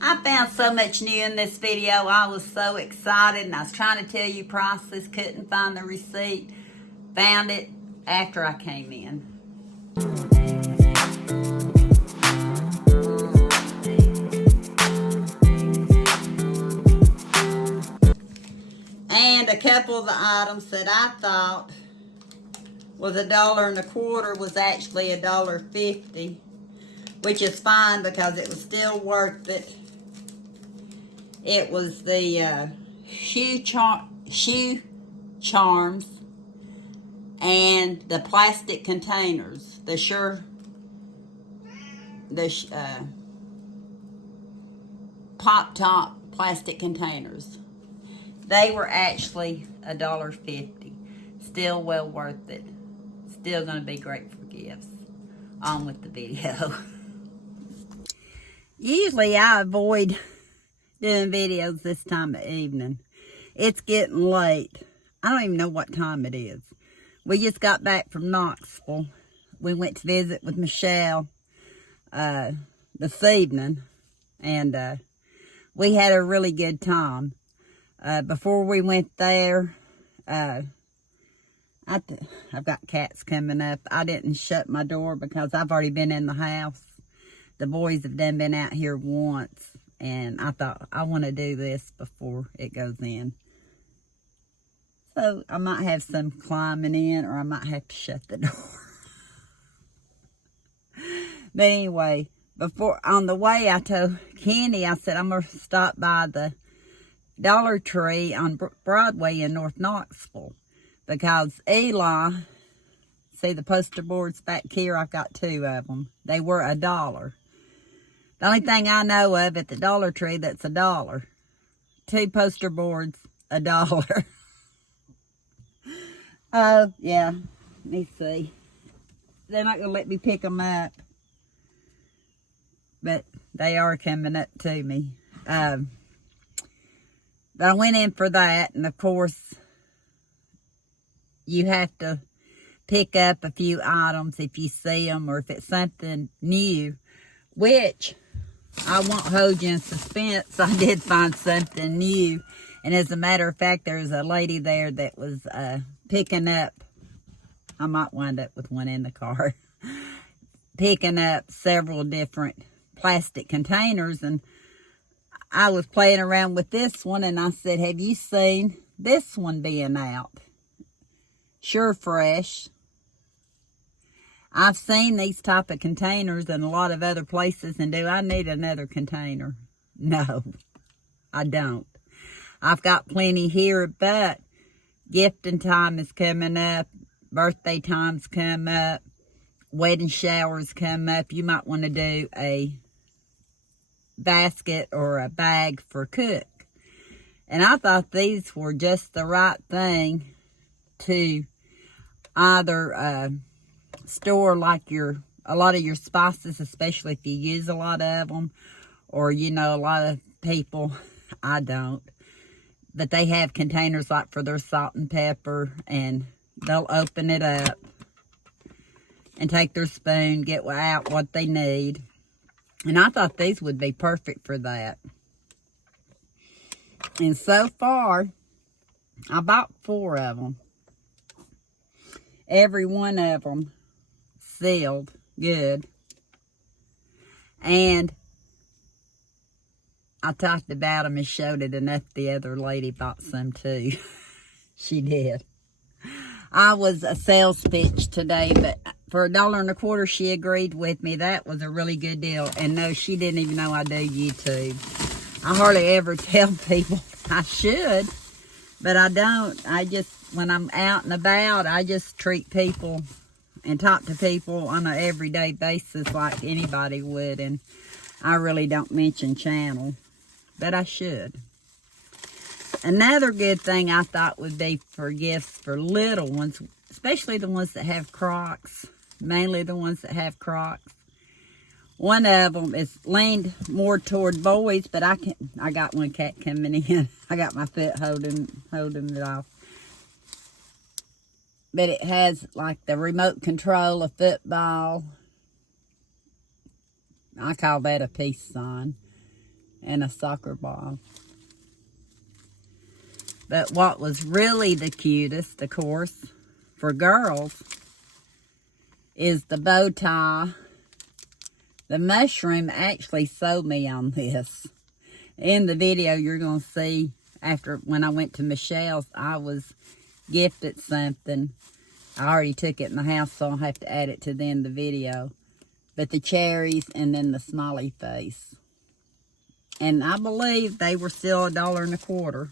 I found so much new in this video. I was so excited and I was trying to tell you prices, couldn't find the receipt. Found it after I came in. And a couple of the items that I thought was $1.25 was actually $1.50, which is fine because it was still worth it. It was the shoe charms and the plastic containers, pop top plastic containers. They were actually $1.50. Still well worth it. Still gonna be great for gifts. On with the video. Usually I avoid doing videos this time of evening. It's getting late. I don't even know what time it is. We just got back from Knoxville. We went to visit with Michelle this evening, and we had a really good time. Before we went there, I've got cats coming up. I didn't shut my door because I've already been in the house. The boys have done been out here once, and I thought I want to do this before it goes in. So I might have some climbing in, or I might have to shut the door. But anyway, on the way, I told Kenny, I said, I'm going to stop by the Dollar Tree on Broadway in North Knoxville, because Eli, see the poster boards back here, I've got 2 of them. They were $1. The only thing I know of at the Dollar Tree that's $1. 2 poster boards, $1. Oh, yeah. Let me see. They're not going to let me pick them up. But they are coming up to me. But I went in for that. And, of course, you have to pick up a few items if you see them, or if it's something new, which I won't hold you in suspense. I did find something new. And as a matter of fact, there was a lady there that was picking up, I might wind up with one in the car, picking up several different plastic containers. And I was playing around with this one, and I said, have you seen this one being out? Sure Fresh. I've seen these type of containers in a lot of other places, and do I need another container? No, I don't. I've got plenty here, but gifting time is coming up, birthday times come up, wedding showers come up. You might want to do a basket or a bag for cook. And I thought these were just the right thing to either store like a lot of your spices, especially if you use a lot of them, or a lot of people, I don't, but they have containers like for their salt and pepper, and they'll open it up and take their spoon, get out what they need. And I thought these would be perfect for that. And so far, I bought 4 of them. Every one of them sealed good. And I talked about them and showed it enough. The other lady bought some too. She did. I was a sales pitch today, but for $1.25, she agreed with me. That was a really good deal. And no, she didn't even know I do YouTube. I hardly ever tell people. I should, but I don't. I just, when I'm out and about, I just treat people and talk to people on an everyday basis like anybody would. And I really don't mention channel, but I should. Another good thing I thought would be for gifts for little ones, especially the ones that have Crocs, mainly the ones that have Crocs. One of them is leaned more toward boys, but I got one cat coming in. I got my foot holding it off. But it has like the remote control of football. I call that a peace sign. and a soccer ball. But what was really the cutest, of course, for girls, is the bow tie. The mushroom actually sold me on this. In the video, you're going to see, when I went to Michelle's, I was gifted something. I already took it in the house, so I'll have to add it to the end of the video. But the cherries and then the smiley face. And I believe they were still $1.25.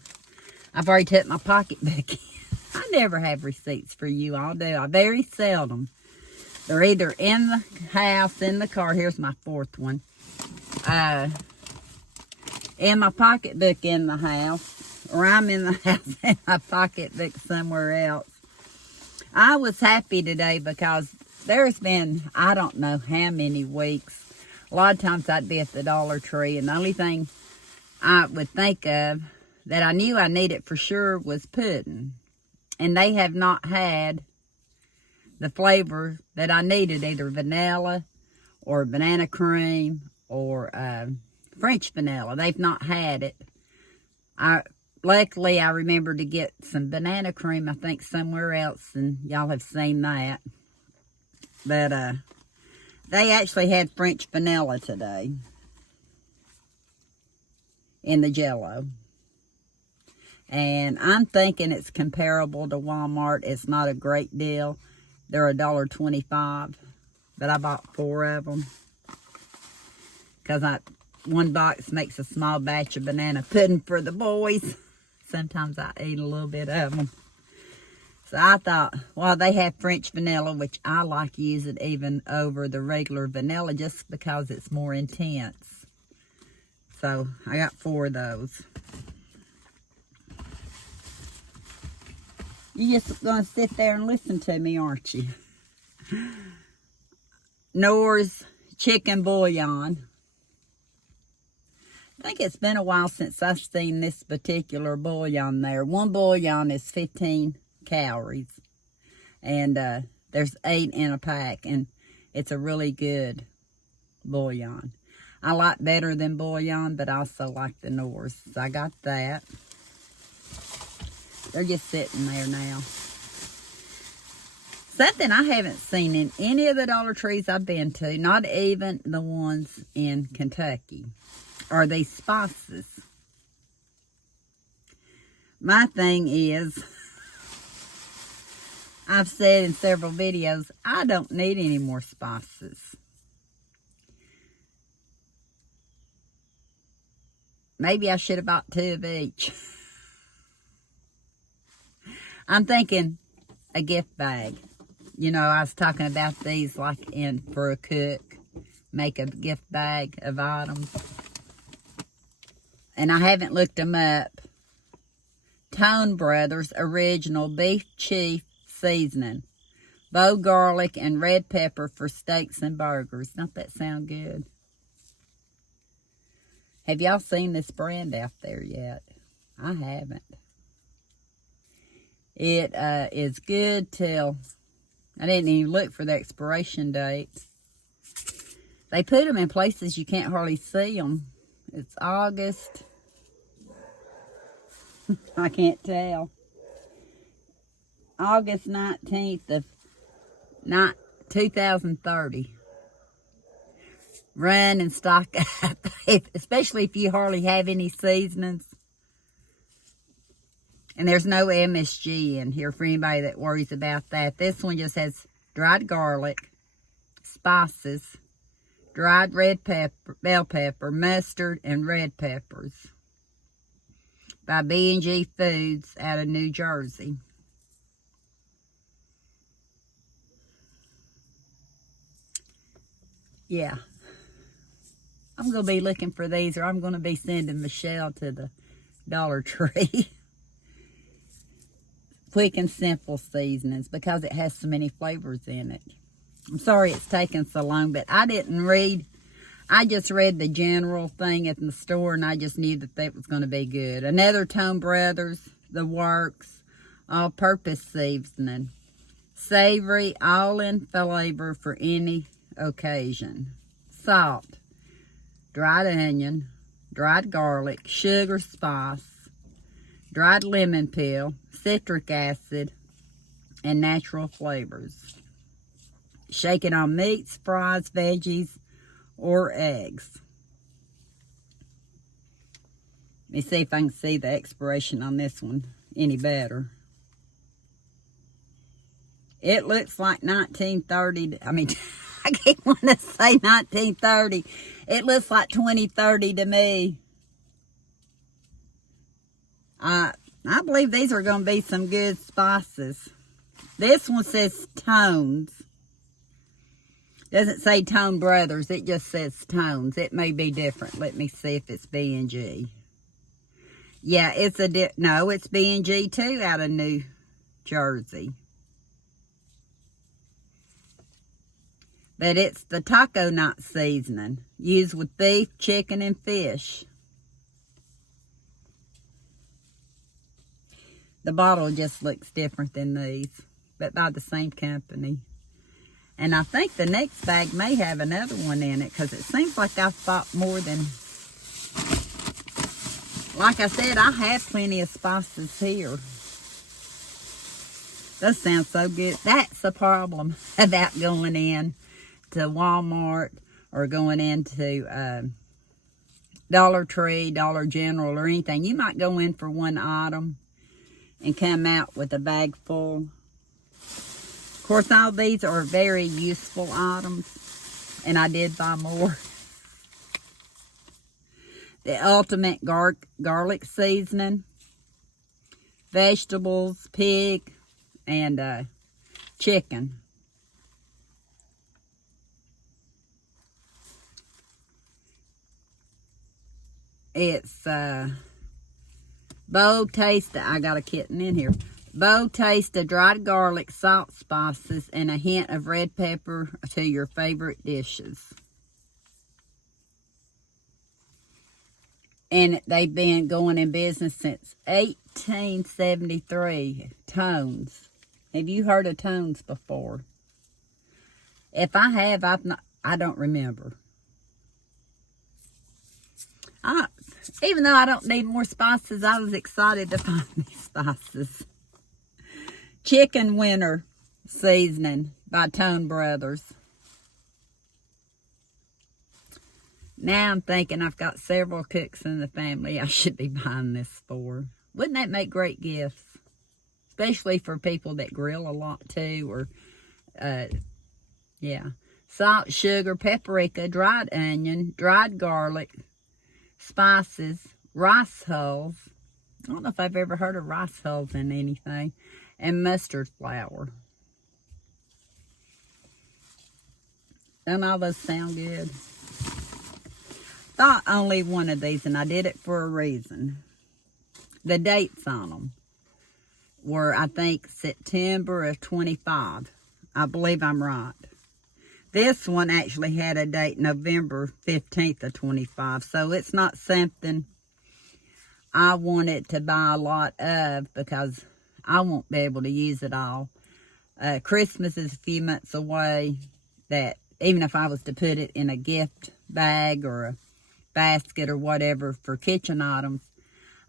I've already took my pocketbook in. I never have receipts for you all, do I? Very seldom. They're either in the house, in the car. Here's my fourth one. In my pocketbook in the house. Or I'm in the house in my pocketbook somewhere else. I was happy today because there's been, I don't know how many weeks. A lot of times I'd be at the Dollar Tree, and the only thing I would think of that I knew I needed for sure was pudding. And they have not had the flavor that I needed, either vanilla or banana cream or French vanilla. They've not had it. Luckily, I remember to get some banana cream, I think, somewhere else, and y'all have seen that. But they actually had French vanilla today in the Jell-O. And I'm thinking it's comparable to Walmart. It's not a great deal. They're $1.25, but I bought 4 of them because one box makes a small batch of banana pudding for the boys. Sometimes I eat a little bit of them. So I thought, well, they have French vanilla, which I like using even over the regular vanilla just because it's more intense. So I got 4 of those. You're just going to sit there and listen to me, aren't you? Knorr's chicken bouillon. I think it's been a while since I've seen this particular bouillon there. One bouillon is 15 calories. And there's 8 in a pack. And it's a really good bouillon. I like better than bouillon, but I also like the Knorr's. So I got that. They're just sitting there now. Something I haven't seen in any of the Dollar Trees I've been to, not even the ones in Kentucky, are these spices. My thing is, I've said in several videos, I don't need any more spices. Maybe I should have bought 2 of each. I'm thinking a gift bag. You know, I was talking about these like for a cook. Make a gift bag of items. And I haven't looked them up. Tone Brothers Original Beef Chief Seasoning. Bow garlic and red pepper for steaks and burgers. Don't that sound good? Have y'all seen this brand out there yet? I haven't. It is good till, I didn't even look for the expiration date. They put them in places you can't hardly see them. It's August. I can't tell. August 19th of 2030. Run and stock up, especially if you hardly have any seasonings. And there's no MSG in here for anybody that worries about that. This one just has dried garlic, spices, dried red pepper, bell pepper, mustard, and red peppers. By B&G Foods out of New Jersey. Yeah. I'm going to be looking for these, or I'm going to be sending Michelle to the Dollar Tree. Quick and simple seasonings because it has so many flavors in it. I'm sorry it's taken so long, but I didn't read. I just read the general thing at the store, and I just knew that was going to be good. Another Tone Brothers, The Works, all-purpose seasoning. Savory, all-in flavor for any occasion. Salt, dried onion, dried garlic, sugar, spice, dried lemon peel, citric acid, and natural flavors. Shake it on meats, fries, veggies, or eggs. Let me see if I can see the expiration on this one any better. It looks like 1930. I mean, I keep wanting to say 1930. It looks like 2030 to me. I believe these are going to be some good spices. This one says Tones. Doesn't say Tone Brothers. It just says Tones. It may be different. Let me see if it's B&G. Yeah, it's no, it's B&G too, out of New Jersey. But it's the taco night seasoning, used with beef, chicken, and fish. The bottle just looks different than these, but by the same company. And I think the next bag may have another one in it, because it seems like I've bought more than... Like I said, I have plenty of spices here. Those sound so good. That's the problem about going in to Walmart or going into Dollar Tree, Dollar General, or anything. You might go in for one item and come out with a bag full. Of course, all these are very useful items, and I did buy more. The ultimate garlic seasoning, vegetables, pig, and chicken. It's bold taste. I got a kitten in here. Bold taste of dried garlic, salt, spices, and a hint of red pepper to your favorite dishes. And they've been going in business since 1873. Tones. Have you heard of Tones before? If I have, I don't remember. Even though I don't need more spices, I was excited to find these spices. Chicken Winter Seasoning by Tone Brothers. Now I'm thinking I've got several cooks in the family I should be buying this for. Wouldn't that make great gifts? Especially for people that grill a lot too, or, yeah. Salt, sugar, paprika, dried onion, dried garlic, spices, rice hulls. I don't know if I've ever heard of rice hulls in anything. And mustard flour. Don't all those sound good? Thought only one of these, and I did it for a reason. The dates on them were, I think, September of 25. I believe I'm right. This one actually had a date November 15th of 25, so it's not something I wanted to buy a lot of because I won't be able to use it all. Christmas is a few months away, that even if I was to put it in a gift bag or a basket or whatever for kitchen items,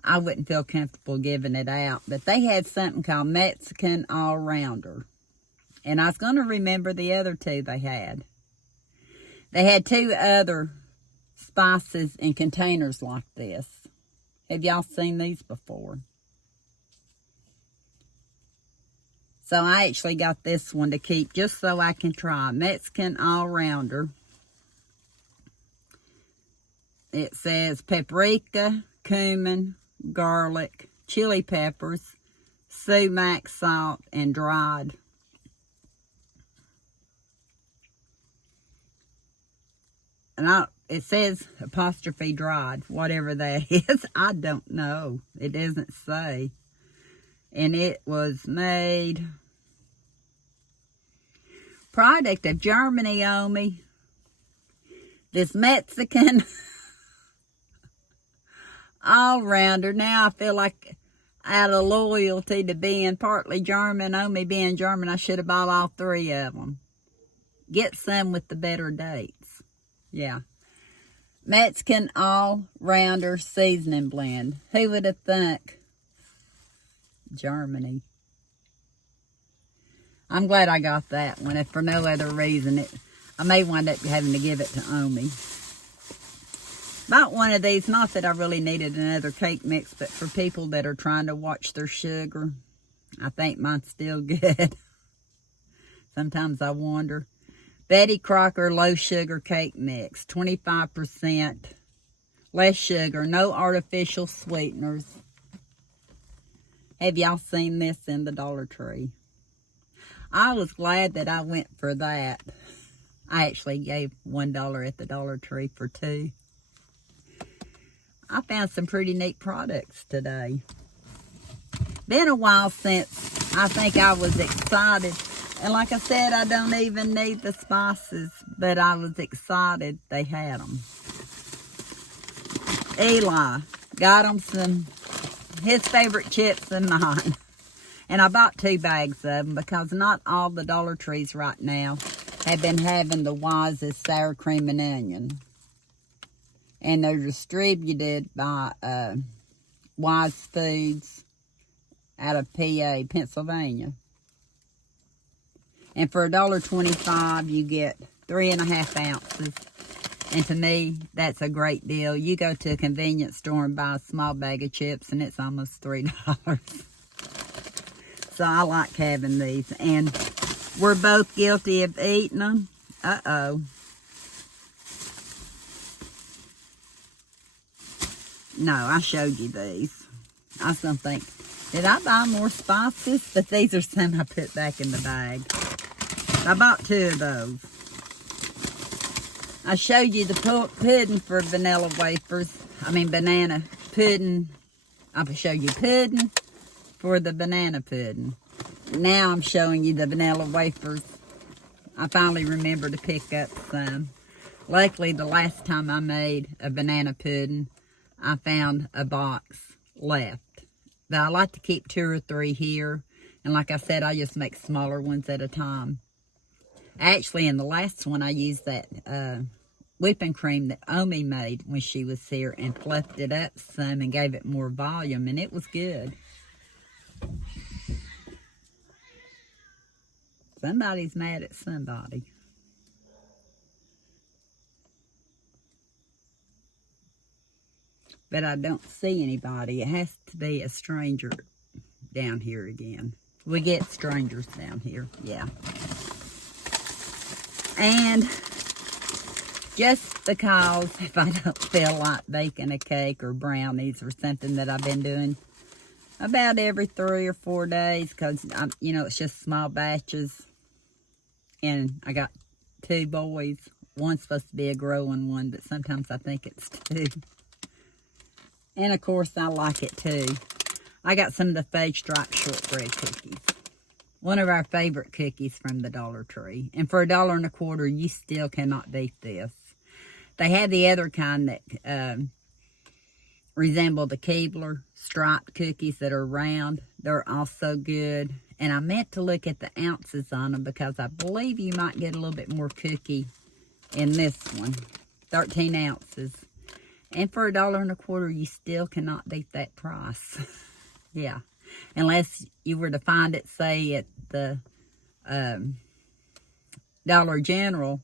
I wouldn't feel comfortable giving it out. But they had something called Mexican All-Rounder. And I was going to remember the other two they had. They had two other spices in containers like this. Have y'all seen these before? So I actually got this one to keep just so I can try. Mexican All-Rounder. It says paprika, cumin, garlic, chili peppers, sumac salt, and dried. And it says apostrophe dried, whatever that is. I don't know. It doesn't say. And it was made product of Germany, Omi. This Mexican All-Rounder. Now I feel like out of loyalty to being partly German, Omi being German, I should have bought all three of them. Get some with the better dates. Yeah. Mexican all-rounder seasoning blend. Who would have thunk? Germany. I'm glad I got that one. If for no other reason, I may wind up having to give it to Omi. Bought one of these, not that I really needed another cake mix, but for people that are trying to watch their sugar. I think mine's still good. Sometimes I wonder. Betty Crocker low sugar cake mix. 25% less sugar. No artificial sweeteners. Have y'all seen this in the Dollar Tree? I was glad that I went for that. I actually gave $1 at the Dollar Tree for 2. I found some pretty neat products today. Been a while since I think I was excited. And like I said, I don't even need the spices, but I was excited they had them. Eli got him some, his favorite chips and mine. And I bought 2 bags of them because not all the Dollar Trees right now have been having the Wise's sour cream and onion. And they're distributed by Wise Foods out of PA, Pennsylvania. And for $1.25, you get 3.5 ounces. And to me, that's a great deal. You go to a convenience store and buy a small bag of chips, and it's almost $3. So I like having these. And we're both guilty of eating them. Uh-oh. No, I showed you these. I was going to think, did I buy more spices? But these are some I put back in the bag. I bought 2 of those. I showed you the pudding for vanilla wafers. Banana pudding. I'll show you pudding for the banana pudding. Now I'm showing you the vanilla wafers. I finally remembered to pick up some. Luckily, the last time I made a banana pudding, I found a box left. But I like to keep 2 or 3 here. And like I said, I just make smaller ones at a time. Actually, in the last one, I used that whipping cream that Omi made when she was here and fluffed it up some and gave it more volume. And it was good. Somebody's mad at somebody. But I don't see anybody. It has to be a stranger down here again. We get strangers down here, yeah. And just because if I don't feel like baking a cake or brownies or something that I've been doing about every 3 or 4 days, because, it's just small batches. And I got 2 boys. One's supposed to be a growing one, but sometimes I think it's 2. And, of course, I like it, too. I got some of the Fudge Stripe shortbread cookies. One of our favorite cookies from the Dollar Tree. And for $1.25, you still cannot beat this. They have the other kind that resemble the Keebler striped cookies that are round. They're also good. And I meant to look at the ounces on them because I believe you might get a little bit more cookie in this one. 13 ounces. And for $1.25, you still cannot beat that price. Yeah. Unless you were to find it, say, at the Dollar General.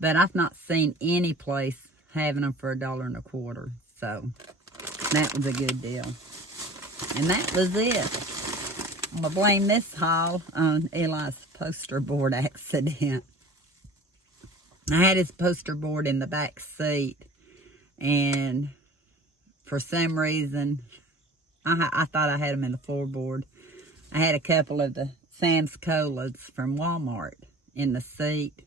But I've not seen any place having them for $1.25. So, that was a good deal. And that was it. I'm going to blame this haul on Eli's poster board accident. I had his poster board in the back seat. And for some reason, I thought I had them in the floorboard. I had a couple of the Sam's Colas from Walmart in the seat.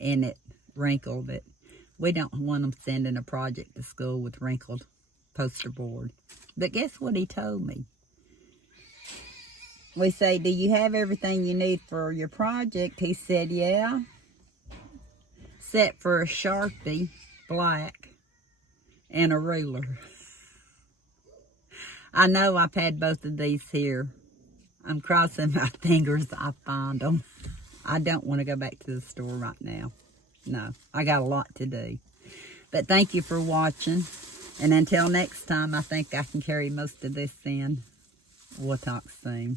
And it wrinkled it. We don't want them sending a project to school with wrinkled poster board. But guess what he told me? We say, do you have everything you need for your project? He said, yeah. Except for a Sharpie, black, and a ruler. I know I've had both of these here. I'm crossing my fingers I find them. I don't want to go back to the store right now. No, I got a lot to do. But thank you for watching. And until next time, I think I can carry most of this in. We'll talk soon.